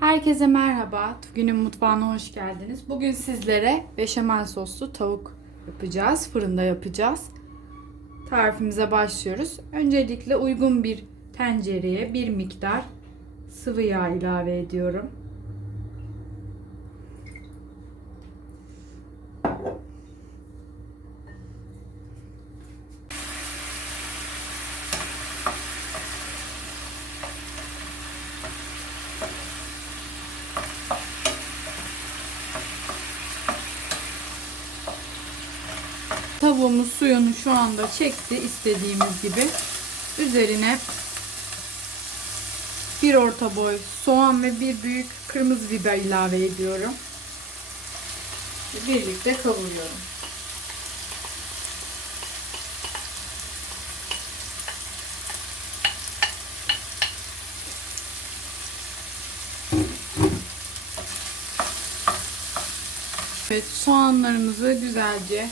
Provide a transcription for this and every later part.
Herkese merhaba. Günün mutfağına hoş geldiniz. Bugün sizlere beşamel soslu tavuk yapacağız. Fırında yapacağız. Tarifimize başlıyoruz. Öncelikle uygun bir tencereye bir miktar sıvı yağ ilave ediyorum. Tavuğumuz suyunu şu anda çekti istediğimiz gibi. Üzerine bir orta boy soğan ve bir büyük kırmızı biber ilave ediyorum. Birlikte kavuruyorum. Evet soğanlarımızı güzelce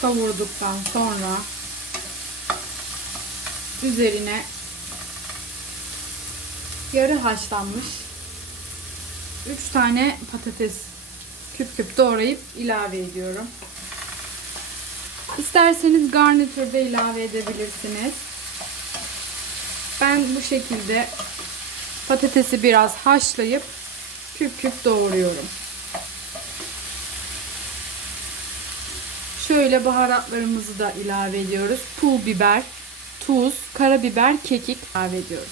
kavurduktan sonra üzerine yarı haşlanmış 3 tane patates küp küp doğrayıp ilave ediyorum. İsterseniz garnitürde ilave edebilirsiniz. Ben bu şekilde patatesi biraz haşlayıp küp küp doğruyorum. Şöyle baharatlarımızı da ilave ediyoruz. Pul biber, tuz, karabiber, kekik ilave ediyoruz.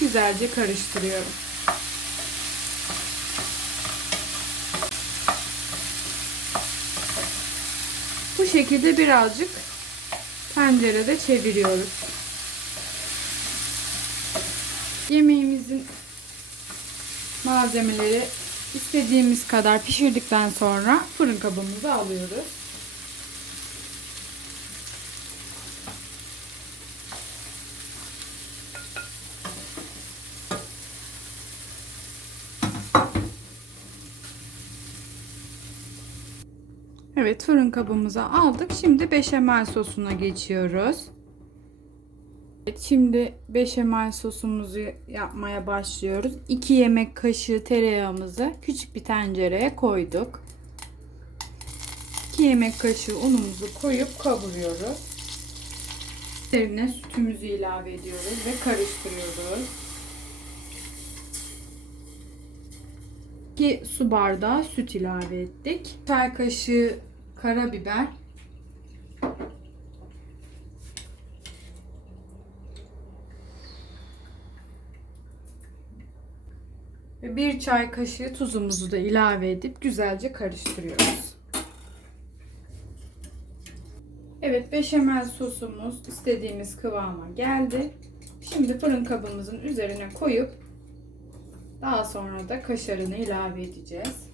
Güzelce karıştırıyorum. Bu şekilde birazcık tencerede çeviriyoruz. Yemeğimizin malzemeleri istediğimiz kadar pişirdikten sonra fırın kabımıza alıyoruz. Evet fırın kabımıza aldık. Şimdi beşamel sosuna geçiyoruz. Şimdi beşamel sosumuzu yapmaya başlıyoruz. 2 yemek kaşığı tereyağımızı küçük bir tencereye koyduk. 2 yemek kaşığı unumuzu koyup kavuruyoruz. Üzerine sütümüzü ilave ediyoruz ve karıştırıyoruz. 2 su bardağı süt ilave ettik. Çay kaşığı karabiber Ve bir çay kaşığı tuzumuzu da ilave edip güzelce karıştırıyoruz. Evet beşamel sosumuz istediğimiz kıvama geldi. Şimdi fırın kabımızın üzerine koyup daha sonra da kaşarını ilave edeceğiz.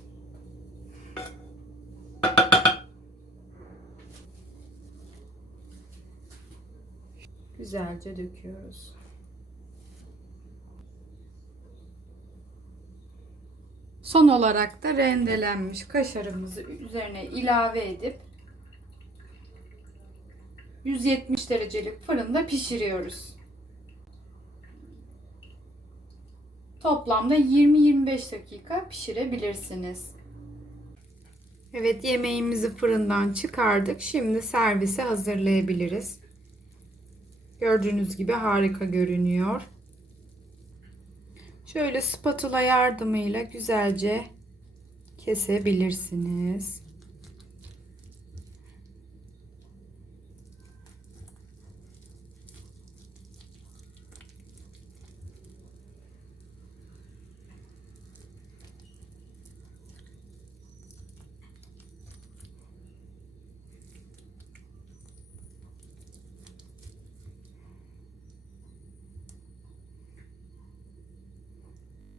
Güzelce döküyoruz. Son olarak da rendelenmiş kaşarımızı üzerine ilave edip 170 derecelik fırında pişiriyoruz. Toplamda 20-25 dakika pişirebilirsiniz. Evet yemeğimizi fırından çıkardık. Şimdi servise hazırlayabiliriz. Gördüğünüz gibi harika görünüyor. Şöyle spatula yardımıyla güzelce kesebilirsiniz.